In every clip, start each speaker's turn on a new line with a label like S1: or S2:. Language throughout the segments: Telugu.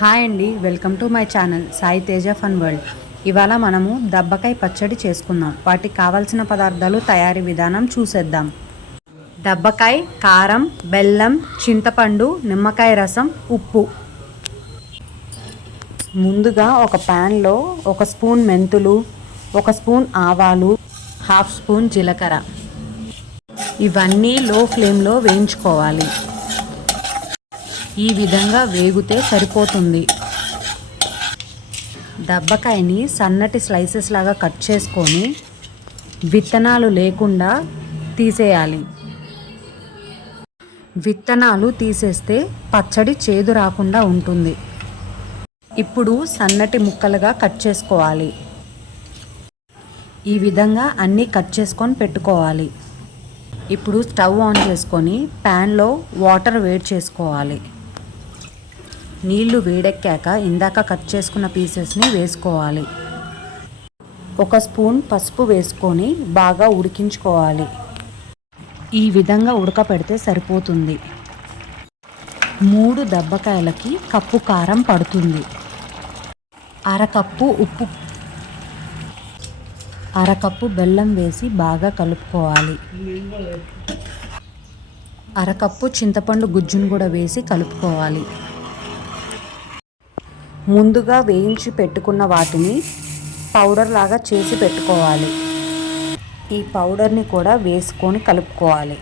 S1: హాయ్ అండి welcome to my channel Sai Teja fun world. ఇవాళ మనము దబ్బకాయ పచ్చడి చేసుకుందాం. వాటికి కావాల్సిన పదార్థాలు తయారీ విధానం చూసేద్దాం. దబ్బకాయ కారం బెల్లం చింతపండు నిమ్మకాయ రసం ఉప్పు. ముందుగా ఒక ప్యాన్లో ఒక స్పూన్ మెంతులు ఒక స్పూన్ ఆవాలు హాఫ్ స్పూన్ జీలకర్ర. ఇవన్నీ లో ఫ్లేమ్లో వేయించుకోవాలి. ఈ విధంగా వేగితే సరిపోతుంది. దబ్బకాయని సన్నటి స్లైసెస్ లాగా కట్ చేసుకొని విత్తనాలు లేకుండా తీసేయాలి. విత్తనాలు తీసేస్తే పచ్చడి చేదు రాకుండా ఉంటుంది. ఇప్పుడు సన్నటి ముక్కలుగా కట్ చేసుకోవాలి. ఈ విధంగా అన్నీ కట్ చేసుకొని పెట్టుకోవాలి. ఇప్పుడు స్టవ్ ఆన్ చేసుకొని ప్యాన్లో వాటర్ వేడి చేసుకోవాలి. నీళ్ళు వేడెక్కాక ఇందాక కట్ చేసుకున్న పీసెస్ని వేసుకోవాలి. ఒక స్పూన్ పసుపు వేసుకొని బాగా ఉడికించుకోవాలి. ఈ విధంగా ఉడకపెడితే సరిపోతుంది. మూడు దబ్బకాయలకి కప్పు కారం పడుతుంది. అరకప్పు ఉప్పు అరకప్పు బెల్లం వేసి బాగా కలుపుకోవాలి. అరకప్పు చింతపండు గుజ్జును కూడా వేసి కలుపుకోవాలి. ముందుగా వేయించి పెట్టుకున్న వాటిని పౌడర్ లాగా చేసి పెట్టుకోవాలి. ఈ పౌడర్ని కూడా వేసుకొని కలుపుకోవాలి.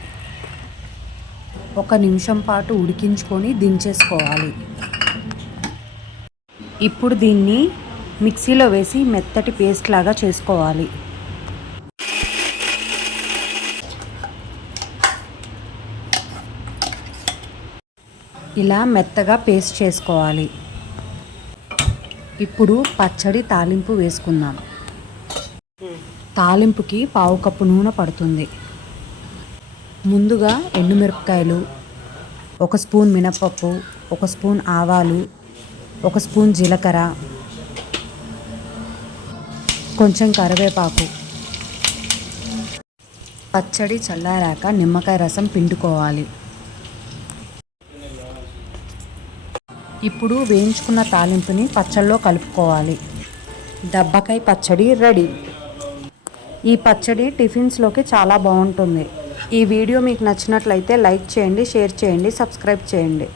S1: ఒక నిమిషం పాటు ఉడికించుకొని దించేసుకోవాలి. ఇప్పుడు దీన్ని మిక్సీలో వేసి మెత్తటి పేస్ట్ లాగా చేసుకోవాలి. ఇలా మెత్తగా పేస్ట్ చేసుకోవాలి. ఇప్పుడు పచ్చడి తాలింపు వేసుకుందాం. తాలింపుకి పావు కప్పు నూనె పడుతుంది. ముందుగా ఎండుమిరపకాయలు ఒక స్పూన్ మినపప్పు ఒక స్పూన్ ఆవాలు ఒక స్పూన్ జీలకర్ర కొంచెం కరివేపాకు. పచ్చడి చల్లారాక నిమ్మకాయ రసం పిండుకోవాలి. ఇప్పుడు వేయించుకున్న తాలింపుని పచ్చళ్ళలో కలుపుకోవాలి. దబ్బకాయ పచ్చడి రెడీ. ఈ పచ్చడి టిఫిన్స్లోకి చాలా బాగుంటుంది. ఈ వీడియో మీకు నచ్చినట్లయితే లైక్ చేయండి షేర్ చేయండి సబ్స్క్రైబ్ చేయండి.